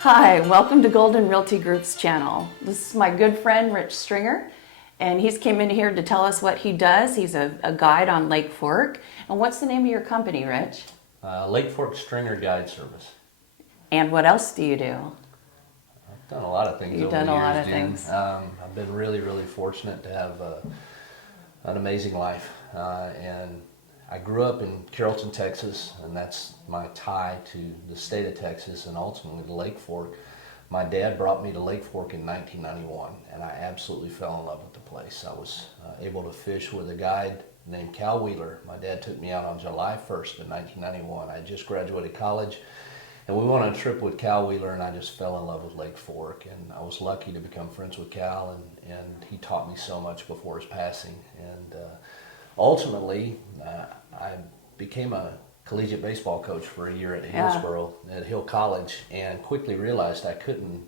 Hi, welcome to Golden Realty Group's channel. This is my good friend Rich Stringer, and he's came in here to tell us what he does. He's a guide on Lake Fork. And what's the name of your company, Rich? Lake Fork Stringer Guide Service. And what else do you do? I've done a lot of things You've over done the a years, lot of Jen. things. I've been really fortunate to have an amazing life. And I grew up in Carrollton, Texas, and that's my tie to the state of Texas and ultimately to Lake Fork. My dad brought me to Lake Fork in 1991, and I absolutely fell in love with the place. I was able to fish with a guide named Cal Wheeler. My dad took me out on July 1st of 1991. I just graduated college, and we went on a trip with Cal Wheeler, and I just fell in love with Lake Fork. And I was lucky to become friends with Cal, and he taught me so much before his passing. And ultimately, I became a collegiate baseball coach for a year at Hillsboro, at Hill College, and quickly realized I couldn't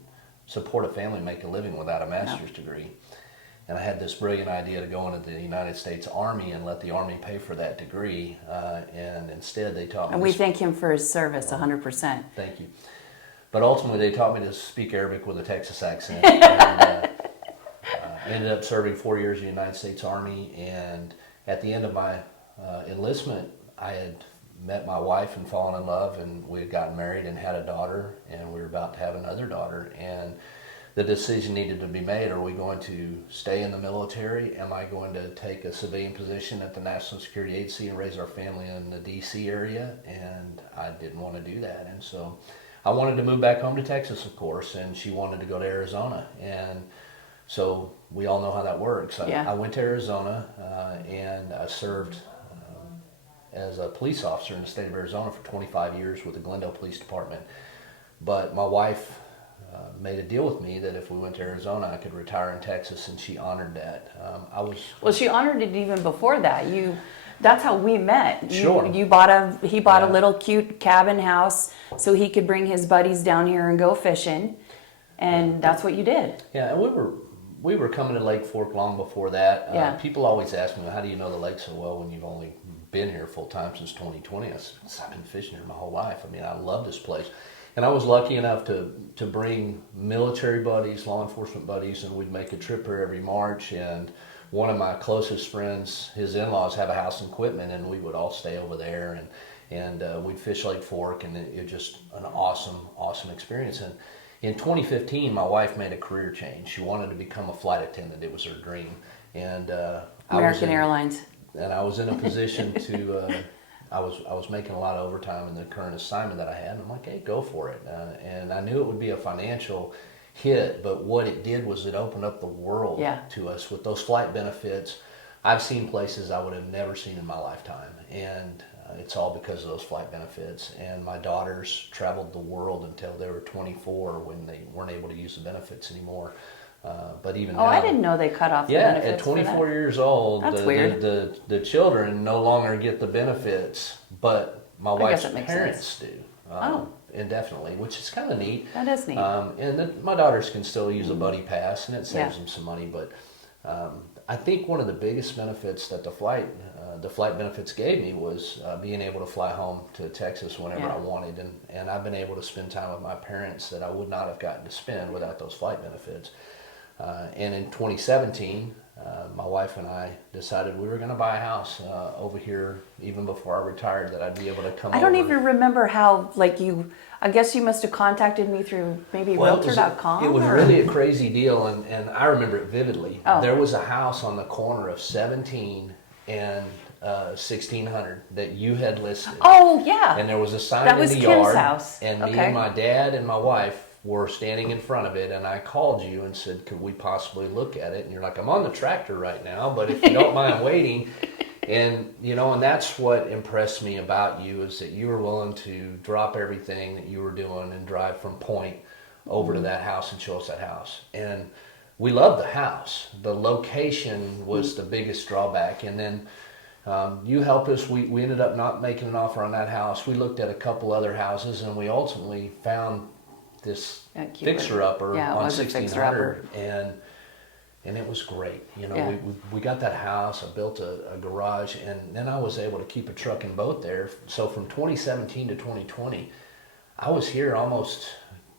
support a family, make a living without a master's degree. And I had this brilliant idea to go into the United States Army and let the Army pay for that degree, and instead they taught me. And we thank him for his service 100%. Thank you. But ultimately they taught me to speak Arabic with a Texas accent. And, I ended up serving 4 years in the United States Army, and at the end of my enlistment, I had met my wife and fallen in love, and we had gotten married and had a daughter, and we were about to have another daughter, and the decision needed to be made. Are we going to stay in the military? Am I going to take a civilian position at the National Security Agency and raise our family in the DC area? And I didn't want to do that, and so I wanted to move back home to Texas, of course, and she wanted to go to Arizona, and so we all know how that works. I went to Arizona, and I served as a police officer in the state of Arizona for 25 years with the Glendale Police Department. But my wife made a deal with me that if we went to Arizona, I could retire in Texas, and she honored that. Well, she honored it even before that. That's how we met. Sure. He bought a little cute cabin house so he could bring his buddies down here and go fishing, and that's what you did. Yeah, and we were coming to Lake Fork long before that. People always ask me, how do you know the lake so well when you've only been here full time since 2020? I've been fishing here my whole life. I mean, I love this place. And I was lucky enough to bring military buddies, law enforcement buddies, and we'd make a trip here every March. And one of my closest friends, his in-laws have a house in Quitman, and we would all stay over there, and we'd fish Lake Fork, and it was just an awesome experience. And in 2015, my wife made a career change. She wanted to become a flight attendant. It was her dream. And American Airlines. And I was in a position to, I was making a lot of overtime in the current assignment that I had. And I'm like, hey, go for it. And I knew it would be a financial hit, but what it did was it opened up the world to us with those flight benefits. I've seen places I would have never seen in my lifetime. And it's all because of those flight benefits. And my daughters traveled the world until they were 24 when they weren't able to use the benefits anymore. But even now, I didn't know they cut off the benefits. At 24 years old, That's weird. The children no longer get the benefits, but my wife's parents do. Indefinitely, which is kind of neat. That is neat. My daughters can still use a buddy pass, and it saves them some money. But I think one of the biggest benefits that the flight benefits gave me was being able to fly home to Texas whenever I wanted, and I've been able to spend time with my parents that I would not have gotten to spend without those flight benefits. And in 2017, my wife and I decided we were going to buy a house over here even before I retired, that I'd be able to come over. I don't even remember how, I guess you must have contacted me through maybe Realtor.com? It was really a crazy deal, and I remember it vividly. There was a house on the corner of 17 and 1600 that you had listed. Oh, yeah. And there was a sign in the Kim's yard. House. And me and my dad and my wife were standing in front of it, and I called you and said, could we possibly look at it? And you're like, I'm on the tractor right now, but if you don't mind waiting. And, and that's what impressed me about you, is that you were willing to drop everything that you were doing and drive from Point over to that house and show us that house. And we loved the house. The location was the biggest drawback. And then you helped us. We ended up not making an offer on that house. We looked at a couple other houses, and we ultimately found this fixer-upper on 1600, and it was great. We got that house. I built a garage, and then I was able to keep a truck and boat there. So from 2017 to 2020, I was here almost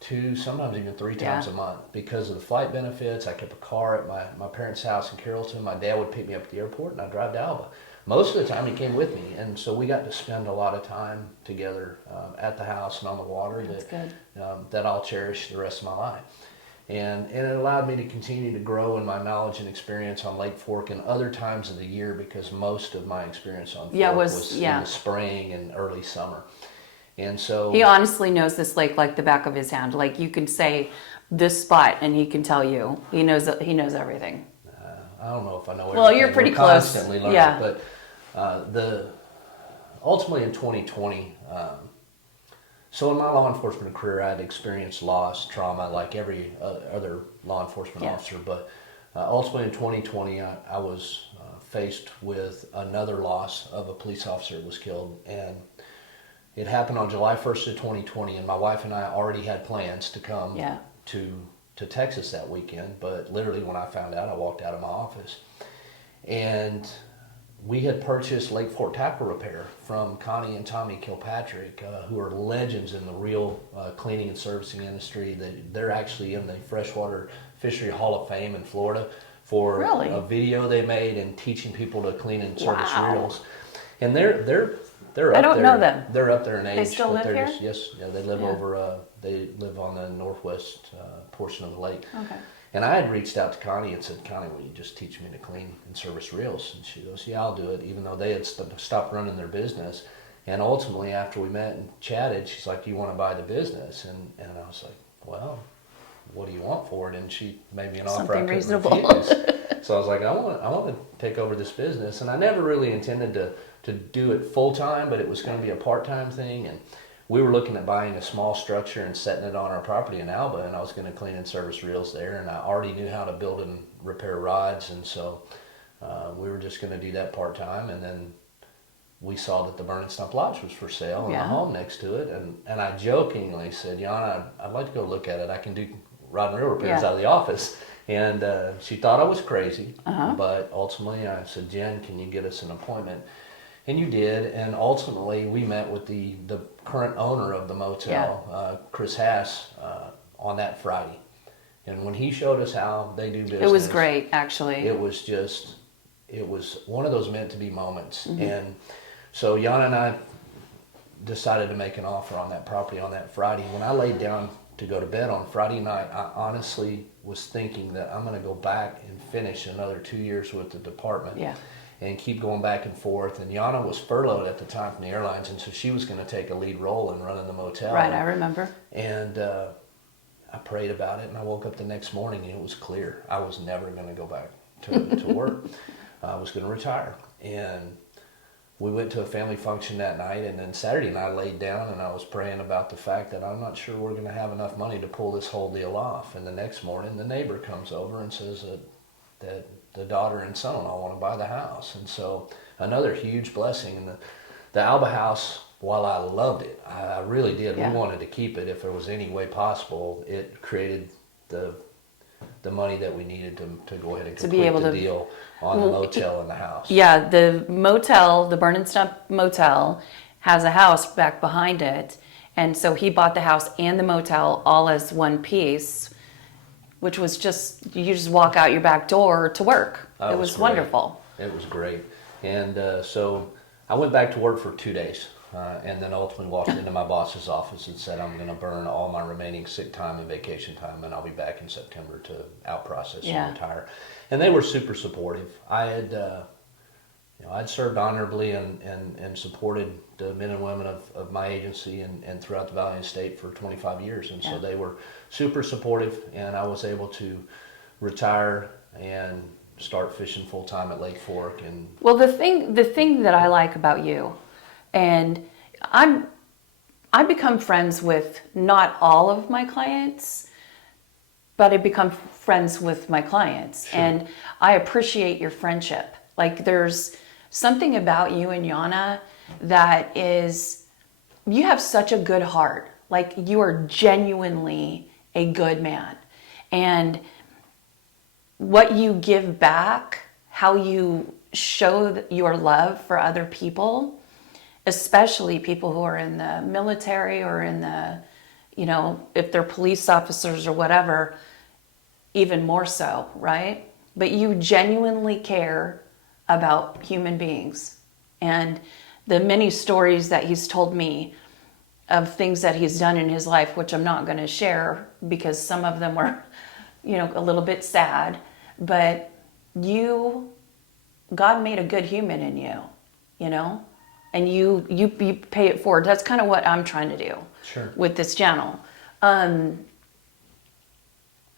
2, sometimes even 3 times a month because of the flight benefits. I kept a car at my parents' house in Carrollton. My dad would pick me up at the airport and I'd drive to Alba. Most of the time he came with me, and so we got to spend a lot of time together at the house and on the water. That's good. That I'll cherish the rest of my life. And it allowed me to continue to grow in my knowledge and experience on Lake Fork and other times of the year, because most of my experience on Fork was in the spring and early summer. And so he honestly knows this lake like the back of his hand. Like, you can say this spot and he can tell you. He knows everything. I don't know if I know everything. Well, you're pretty We're close. Constantly learning, Yeah. But ultimately in 2020, so in my law enforcement career, I'd experienced loss, trauma, like every other law enforcement officer. But ultimately in 2020, I was faced with another loss of a police officer that was killed. And it happened on July 1st of 2020. And my wife and I already had plans to come to Texas that weekend. But literally when I found out, I walked out of my office. And we had purchased Lake Fork Tackle Repair from Connie and Tommy Kilpatrick, who are legends in the reel cleaning and servicing industry. They're actually in the Freshwater Fishery Hall of Fame in Florida for a video they made and teaching people to clean and service reels. And they're up there. I don't know them. They're up there in age. They still live here? They live over. They live on the northwest portion of the lake. Okay. And I had reached out to Connie and said, Connie, will you just teach me to clean and service reels? And she goes, yeah, I'll do it, even though they had stopped running their business. And ultimately, after we met and chatted, she's like, do you want to buy the business? And I was like, well, what do you want for it? And she made me an offer I couldn't refuse. So I was like, I want to take over this business. And I never really intended to do it full time, but it was going to be a part-time thing. And we were looking at buying a small structure and setting it on our property in Alba, and I was going to clean and service reels there, and I already knew how to build and repair rods, and so we were just going to do that part-time. And then we saw that the Burn and Stump Lodge was for sale and a home next to it, and I jokingly said, Yana, I'd like to go look at it. I can do rod and reel repairs out of the office. And she thought I was crazy, but ultimately I said, Jen, can you get us an appointment? And you did, and ultimately we met with the current owner of the motel, Chris Hass, on that Friday. And when he showed us how they do business, it was great, actually. It was one of those meant to be moments. And so Yana and I decided to make an offer on that property on that Friday. When I laid down to go to bed on Friday night, I honestly was thinking that I'm going to go back and finish another 2 years with the department. And keep going back and forth. And Yana was furloughed at the time from the airlines, and so she was going to take a lead role in running the motel. Right, I remember. And I prayed about it, and I woke up the next morning, and it was clear. I was never going to go back to work. I was going to retire. And we went to a family function that night, and then Saturday night I laid down, and I was praying about the fact that I'm not sure we're going to have enough money to pull this whole deal off. And the next morning, the neighbor comes over and says that the daughter and son-in-law want to buy the house. And so another huge blessing. And the Alba house, while I loved it, I really did. We wanted to keep it if there was any way possible. It created the money that we needed to go ahead and complete the deal on the motel and the house. Yeah, the motel, the Burn and Stump Motel, has a house back behind it. And so he bought the house and the motel all as one piece, which was you just walk out your back door to work. It was wonderful. It was great. And so I went back to work for 2 days and then ultimately walked into my boss's office and said, I'm going to burn all my remaining sick time and vacation time, and I'll be back in September to out-process and retire. And they were super supportive. I had I'd served honorably and supported the men and women of my agency and throughout the Valley and State for 25 years. And so they were super supportive, and I was able to retire and start fishing full time at Lake Fork. And well, the thing that I like about you, and I become friends with not all of my clients, but I become friends with my clients. Sure. And I appreciate your friendship. Like, there's something about you and Yana that is, you have such a good heart. Like, you are genuinely a good man. And what you give back, how you show your love for other people, especially people who are in the military or in the you know, if they're police officers or whatever, even more so, right? But you genuinely care about human beings. And the many stories that he's told me of things that he's done in his life, which I'm not going to share because some of them were, you know, a little bit sad, but God made a good human in you, you know, and you pay it forward. That's kind of what I'm trying to do with this channel. I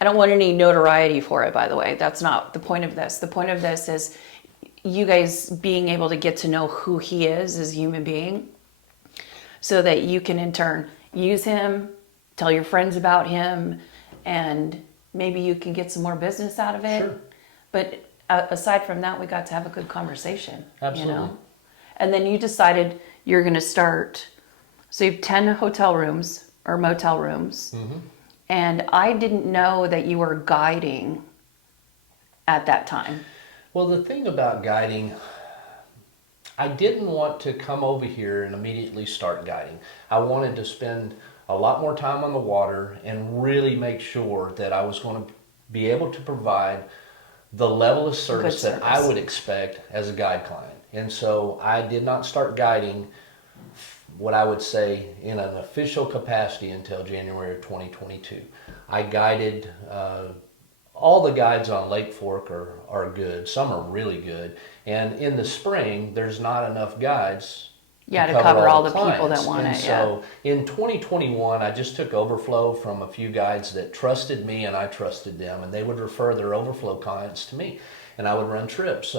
don't want any notoriety for it, by the way. That's not the point of this. The point of this is you guys being able to get to know who he is as a human being so that you can in turn use him, tell your friends about him, and maybe you can get some more business out of it. Sure. But aside from that, we got to have a good conversation. Absolutely. You know? And then you decided you're going to start, so you have 10 hotel rooms or motel rooms. Mm-hmm. And I didn't know that you were guiding at that time. Well, the thing about guiding, I didn't want to come over here and immediately start guiding. I wanted to spend a lot more time on the water and really make sure that I was going to be able to provide the level of service that I would expect as a guide client. And so I did not start guiding what I would say in an official capacity until January of 2022. I guided, all the guides on Lake Fork are good. Some are really good. And in the spring, there's not enough guides to cover all the people clients. that want and it. So in 2021, I just took overflow from a few guides that trusted me and I trusted them, and they would refer their overflow clients to me, and I would run trips.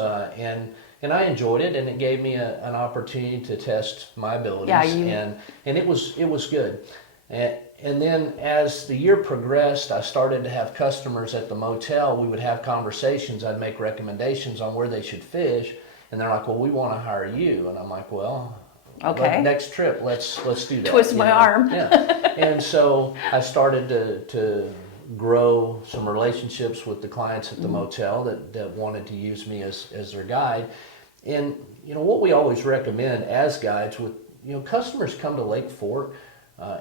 And I enjoyed it, and it gave me an opportunity to test my abilities, and it was good. And then as the year progressed, I started to have customers at the motel. We would have conversations. I'd make recommendations on where they should fish, and they're like, "Well, we want to hire you," and I'm like, "Well, okay, next trip, let's do that." Twist my arm. Yeah. And so I started to grow some relationships with the clients at the motel that wanted to use me as their guide. And you know what we always recommend as guides with, you know, customers come to Lake Fork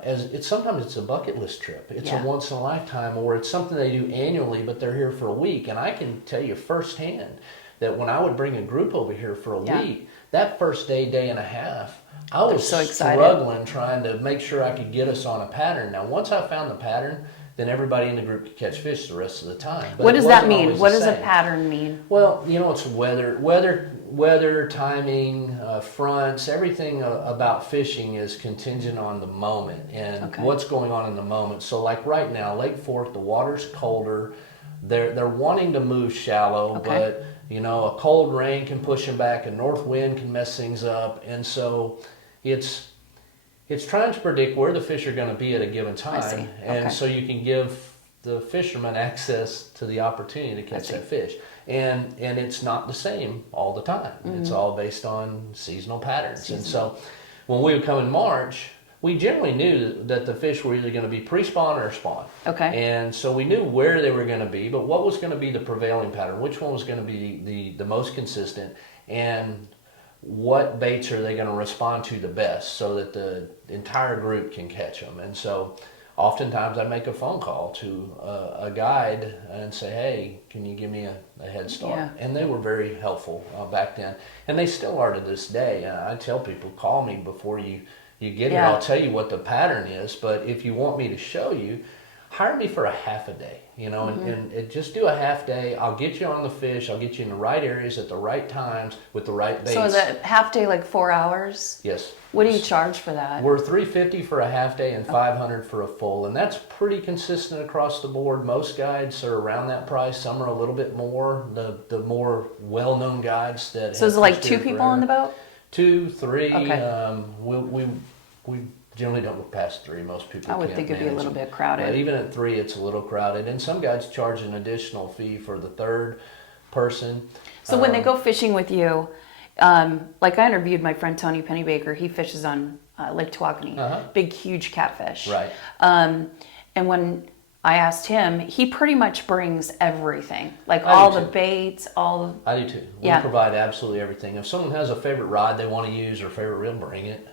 as sometimes it's a bucket list trip. It's a once in a lifetime, or it's something they do annually, but they're here for a week. And I can tell you firsthand that when I would bring a group over here for a week, that first day and a half, I was so struggling trying to make sure I could get us on a pattern. Now, once I found the pattern, then everybody in the group could catch fish the rest of the time. But what does that mean? What does a pattern mean? Well, you know, it's weather, timing, fronts, everything about fishing is contingent on the moment and what's going on in the moment. So like right now, Lake Fork, the water's colder. They're wanting to move shallow, but you know, a cold rain can push them back, a north wind can mess things up, and so it's trying to predict where the fish are going to be at a given time, and so you can give the fishermen access to the opportunity to catch that fish. And it's not the same all the time. Mm-hmm. It's all based on seasonal patterns. And so when we would come in March, we generally knew that the fish were either going to be pre-spawn or spawn. Okay. And so we knew where they were going to be, but what was going to be the prevailing pattern, which one was going to be the most consistent, and what baits are they going to respond to the best so that the entire group can catch them. And so oftentimes I'd make a phone call to a guide and say, "Hey, can you give me a head start?" Yeah. And they were very helpful back then. And they still are to this day. I tell people, call me before you get here. I'll tell you what the pattern is. But if you want me to show you, hire me for a half a day, you know, and just do a half day. I'll get you on the fish. I'll get you in the right areas at the right times with the right baits. So is that half day like 4 hours? Yes. What do you charge for that? We're $350 for a half day and $500 for a full, and that's pretty consistent across the board. Most guides are around that price. Some are a little bit more. The more well-known guides that. So is it like 2 people on the boat? 2, 3. Okay. We generally don't go past 3. Most people I would think it'd be a little bit crowded. But even at 3, it's a little crowded, and some guides charge an additional fee for the third person. So when they go fishing with you, like I interviewed my friend Tony Pennybaker. He fishes on Lake Tawakoni, big, huge catfish. Right. And when I asked him, he pretty much brings everything, like all the baits, all. I do too. We provide absolutely everything. If someone has a favorite rod they want to use or favorite reel, bring it.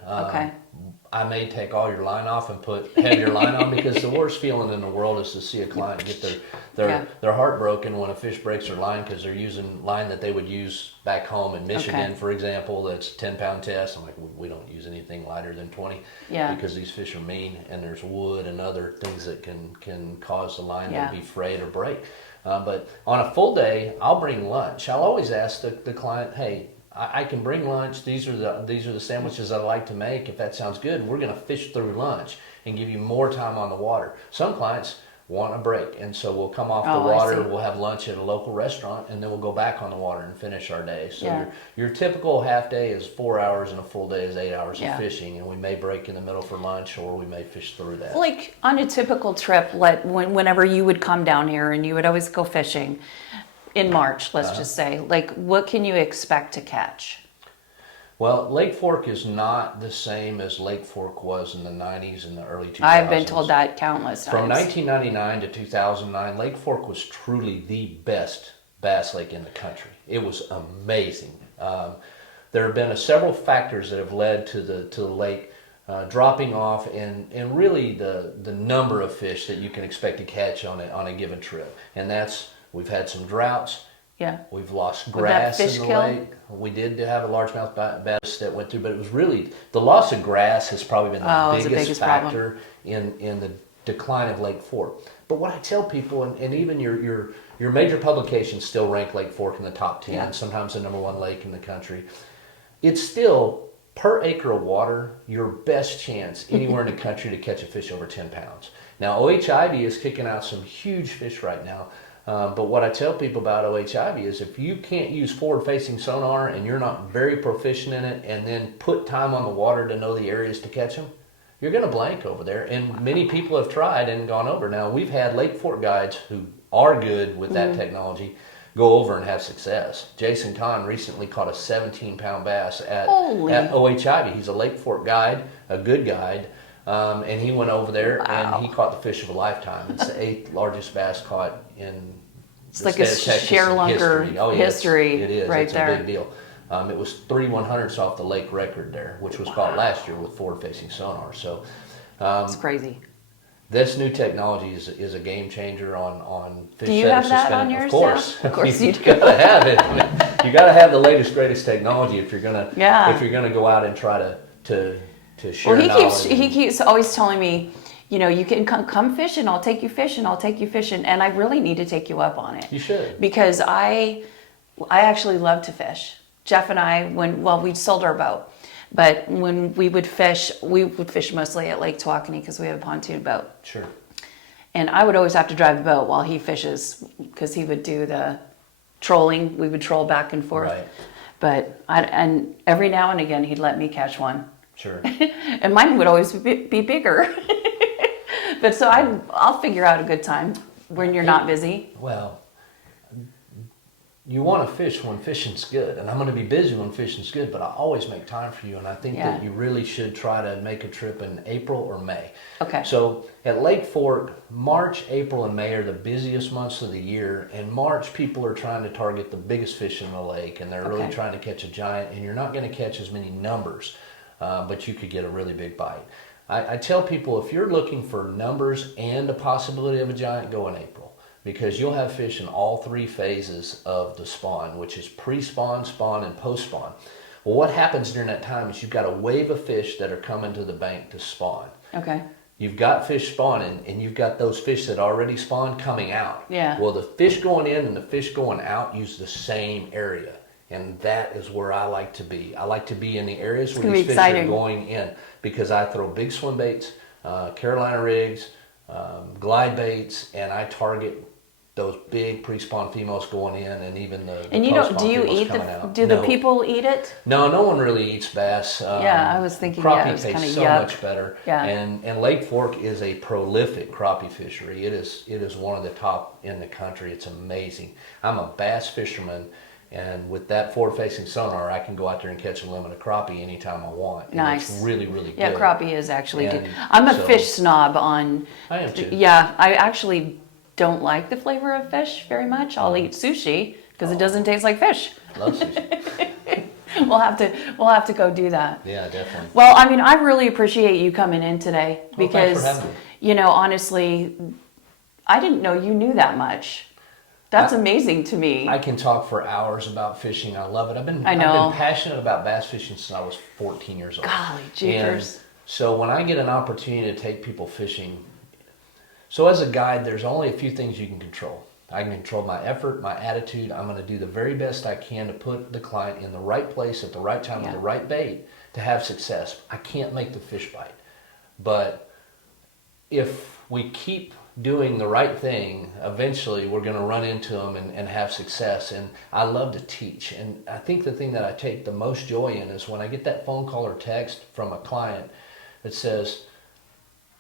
I may take all your line off and put heavier line on, because the worst feeling in the world is to see a client get their heart broken when a fish breaks their line because they're using line that they would use back home in Michigan, for example, that's 10-pound test. I'm like, we don't use anything lighter than 20 because these fish are mean, and there's wood and other things that can cause the line to be frayed or break. But on a full day, I'll bring lunch. I'll always ask the client, hey, I can bring lunch. These are the sandwiches I like to make. If that sounds good, we're going to fish through lunch and give you more time on the water. Some clients want a break, and so we'll come off the water. We'll have lunch at a local restaurant, and then we'll go back on the water and finish our day. So your typical half day is 4 hours, and a full day is 8 hours of fishing. And we may break in the middle for lunch, or we may fish through that. Like on a typical trip, whenever you would come down here and you would always go fishing in March, let's just say, like, what can you expect to catch? Well, Lake Fork is not the same as Lake Fork was in the 90s and the early 2000s. I've been told that countless times. From 1999 to 2009, Lake Fork was truly the best bass lake in the country. It was amazing. There have been several factors that have led to the lake dropping off, and really the number of fish that you can expect to catch on a given trip. And that's, we've had some droughts. Yeah. We've lost grass in the lake. We did have a largemouth bass that went through, but it was really, the loss of grass has probably been the biggest factor in the decline of Lake Fork. But what I tell people, and even your major publications still rank Lake Fork in the top 10, sometimes the #1 lake in the country. It's still, per acre of water, your best chance anywhere in the country to catch a fish over 10 pounds. Now, O.H. Ivy is kicking out some huge fish right now. But what I tell people about O.H. Ivy is, if you can't use forward-facing sonar and you're not very proficient in it, and then put time on the water to know the areas to catch them, you're going to blank over there. And many people have tried and gone over. Now, we've had Lake Fork guides who are good with that technology go over and have success. Jason Kahn recently caught a 17-pound bass at O.H. Ivy. He's a Lake Fork guide, a good guide. And he went over there and he caught the fish of a lifetime. It's the 8th largest bass caught in the state of Texas history. It's like a ShareLunker history. It is. Right it's there. a big deal. It was 3 100ths off the lake record there, which was caught last year with forward-facing sonar. So it's crazy. This new technology is a game changer on fish. Do you have that on yours? Of course. Of course you do. You gotta have it. I mean, you gotta have the latest, greatest technology if you're gonna go out and try to share knowledge. He keeps always telling me, you know, you can come fishing. I'll take you fishing. I'll take you fishing. And I really need to take you up on it. You should. Because I actually love to fish. Jeff and I, we sold our boat, but when we would fish mostly at Lake Tawakoni because we have a pontoon boat. Sure. And I would always have to drive the boat while he fishes because he would do the trolling. We would troll back and forth. Right. But and every now and again he'd let me catch one. Sure. And mine would always be bigger. But so I'll figure out a good time when you're not busy. Well, you want to fish when fishing's good, and I'm going to be busy when fishing's good, but I always make time for you, and I think that you really should try to make a trip in April or May. Okay. So at Lake Fork, March, April, and May are the busiest months of the year. In March, people are trying to target the biggest fish in the lake, and they're really trying to catch a giant, and you're not going to catch as many numbers, but you could get a really big bite. I tell people, if you're looking for numbers and the possibility of a giant, go in April, because you'll have fish in all 3 phases of the spawn, which is pre-spawn, spawn, and post-spawn. Well, what happens during that time is you've got a wave of fish that are coming to the bank to spawn. Okay. You've got fish spawning, and you've got those fish that already spawned coming out. Yeah. Well, the fish going in and the fish going out use the same area, and that is where I like to be. I like to be in the areas where these fish are going in, because I throw big swim baits, Carolina rigs, glide baits, and I target those big pre-spawn females going in, and even the and you don't, do you eat the people eat it? No, no one really eats bass. I was thinking crappie it was kind of tastes so much better. Yeah. And Lake Fork is a prolific crappie fishery. It is one of the top in the country. It's amazing. I'm a bass fisherman, and with that forward-facing sonar, I can go out there and catch a limit of crappie anytime I want. Nice. And it's really, really good. Yeah, crappie is actually good. I'm a fish snob on... I am too. Yeah, I actually don't like the flavor of fish very much. I'll eat sushi because it doesn't taste like fish. Love sushi. we'll have to go do that. Yeah, definitely. Well, I mean, I really appreciate you coming in today Well, thanks for because, having me. you know, honestly, I didn't know you knew that much. That's amazing to me. I can talk for hours about fishing. I love it. I've been passionate about bass fishing since I was 14 years old. Golly jeepers. And so when I get an opportunity to take people fishing, so as a guide, there's only a few things you can control. I can control my effort, my attitude. I'm going to do the very best I can to put the client in the right place at the right time with the right bait to have success. I can't make the fish bite. But if we keep doing the right thing, eventually we're going to run into them and have success. And I love to teach. And I think the thing that I take the most joy in is when I get that phone call or text from a client that says,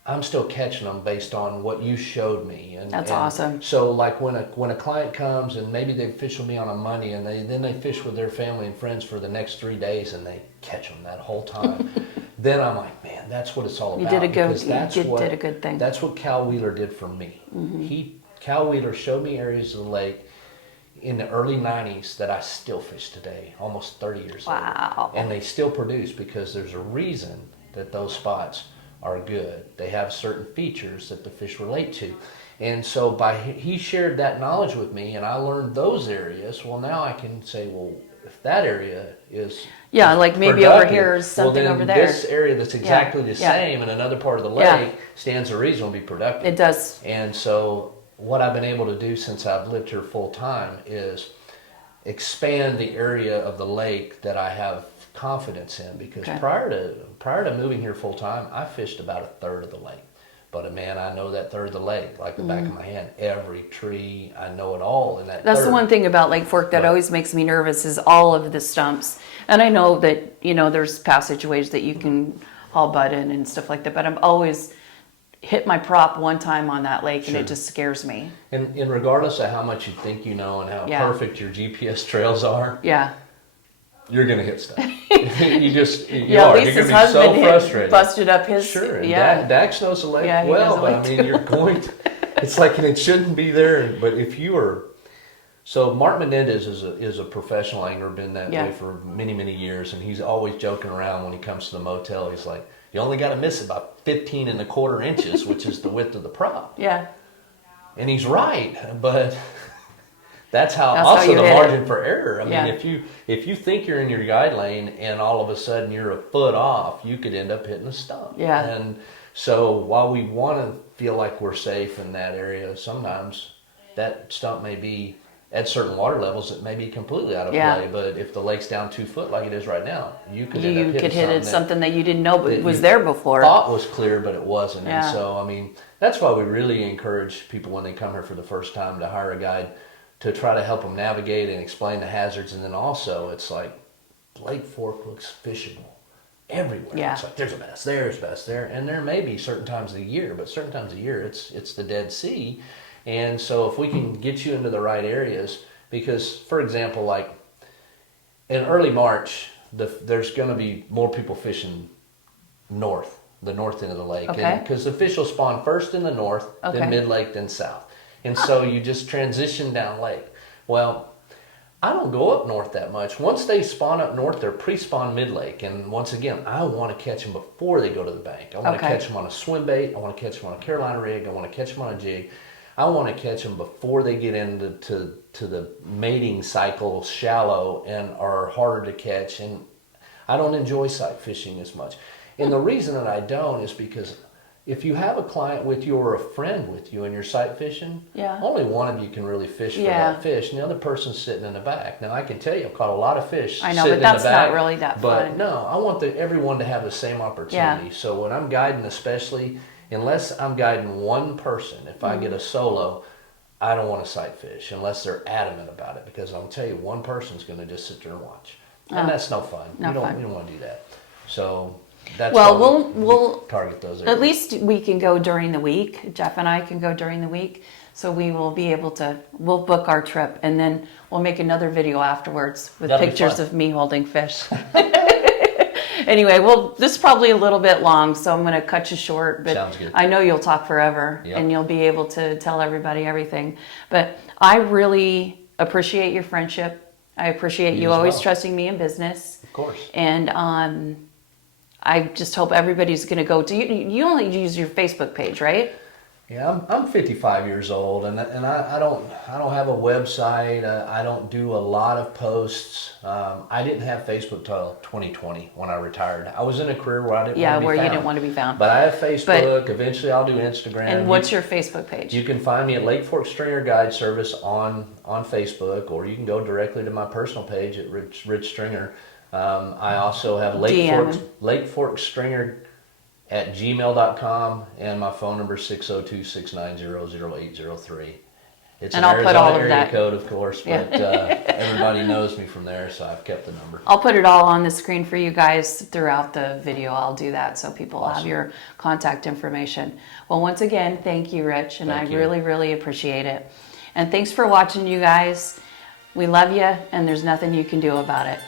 I'm still catching them based on what you showed me. And That's awesome. So like when a client comes and maybe they fish with me on a Monday and then they fish with their family and friends for the next 3 days and they catch them that whole time. Then I'm like, man, that's what it's all about. You did a good thing. That's what Cal Wheeler did for me. Cal Wheeler showed me areas of the lake in the early 90s that I still fish today, almost 30 years later. And they still produce because there's a reason that those spots are good. They have certain features that the fish relate to. And so he shared that knowledge with me and I learned those areas. Well, now I can say, well, if that area is like maybe over here is something then over there. This area that's exactly the same in another part of the lake stands to reason will be productive. It does. And so what I've been able to do since I've lived here full time is expand the area of the lake that I have confidence in, because prior to moving here full time, I fished about a third of the lake. But man, I know that third of the lake like the back of my hand. Every tree, I know it all in that. That's the one thing about Lake Fork that always makes me nervous is all of the stumps. And I know that, you know, there's passageways that you can haul butt in and stuff like that, but I'm always hit my prop one time on that lake and it just scares me. And regardless of how much you think you know and how perfect your GPS trails are, you're gonna hit stuff. you are. At least You're his gonna be so husband frustrated. Busted up his. Sure. And Dax knows the lake well, but I mean, you're going to, it's like, and it shouldn't be there. But if you are, so Mark Menendez is a professional angler, been that way for many, many years. And he's always joking around when he comes to the motel. He's like, you only got to miss about 15 1/4 inches, which is the width of the prop. Yeah. And he's right. But that's also the margin for error. I mean, if you think you're in your guide lane and all of a sudden you're a foot off, you could end up hitting a stump. Yeah. And so while we want to feel like we're safe in that area, sometimes that stump may be at certain water levels, it may be completely out of play. But if the lake's down 2 foot like it is right now, you could end up hitting something that you didn't know was there before. Thought was clear, but it wasn't. And so, I mean, that's why we really encourage people when they come here for the first time to hire a guide to try to help them navigate and explain the hazards. And then also, it's like Lake Fork looks fishable everywhere. Yeah. It's like there's a bass there, and there may be certain times of the year, but certain times of the year it's the Dead Sea. And so if we can get you into the right areas, because for example, like in early March, there's going to be more people fishing the north end of the lake, because the fish will spawn first in the north, then mid-lake, then south. And so you just transition down lake. Well, I don't go up north that much. Once they spawn up north, they're pre-spawn mid-lake. And once again, I want to catch them before they go to the bank. I want to catch them on a swim bait. I want to catch them on a Carolina rig. I want to catch them on a jig. I want to catch them before they get into the mating cycle, shallow, and are harder to catch. And I don't enjoy sight fishing as much. And the reason that I don't is because if you have a client with you or a friend with you and you're sight fishing, only one of you can really fish for that fish, and the other person's sitting in the back. Now, I can tell you, I've caught a lot of fish I know, sitting but that's in the back, not really that fun. But no, I want everyone to have the same opportunity. So when I'm guiding, especially, unless I'm guiding one person, if I get a solo, I don't want to sight fish unless they're adamant about it, because I'll tell you, one person's going to just sit there and watch. And that's no fun. We don't want to do that. So that's why we'll target those areas. At least we can go during the week. Jeff and I can go during the week. So we will be able to, we'll book our trip and then we'll make another video afterwards with pictures of me holding fish. Anyway, well, this is probably a little bit long, so I'm going to cut you short. But Sounds good. I know you'll talk forever and you'll be able to tell everybody everything. But I really appreciate your friendship. I appreciate You you as always well. trusting me in business. Of course. And I just hope everybody's going to go to you only use your Facebook page, right? Yeah, I'm 55 years old, and I don't have a website. I don't do a lot of posts. I didn't have Facebook till 2020 when I retired. I was in a career where I didn't Yeah, want to be where found. you didn't want to be found. But I have Facebook. Eventually, I'll do Instagram. And what's your Facebook page? You can find me at Lake Fork Stringer Guide Service on Facebook, or you can go directly to my personal page at Rich Stringer. I also have DM. Lake Fork Stringer at gmail.com, and my phone number is 602-690-0803. It's And an I'll put Arizona all of area that. code, of course, but Yeah. everybody knows me from there, so I've kept the number. I'll put it all on the screen for you guys throughout the video. I'll do that so people have Awesome. your contact information. Well, once again, thank you, Rich, and Thank I you. really, really appreciate it. And thanks for watching, you guys. We love you, and there's nothing you can do about it.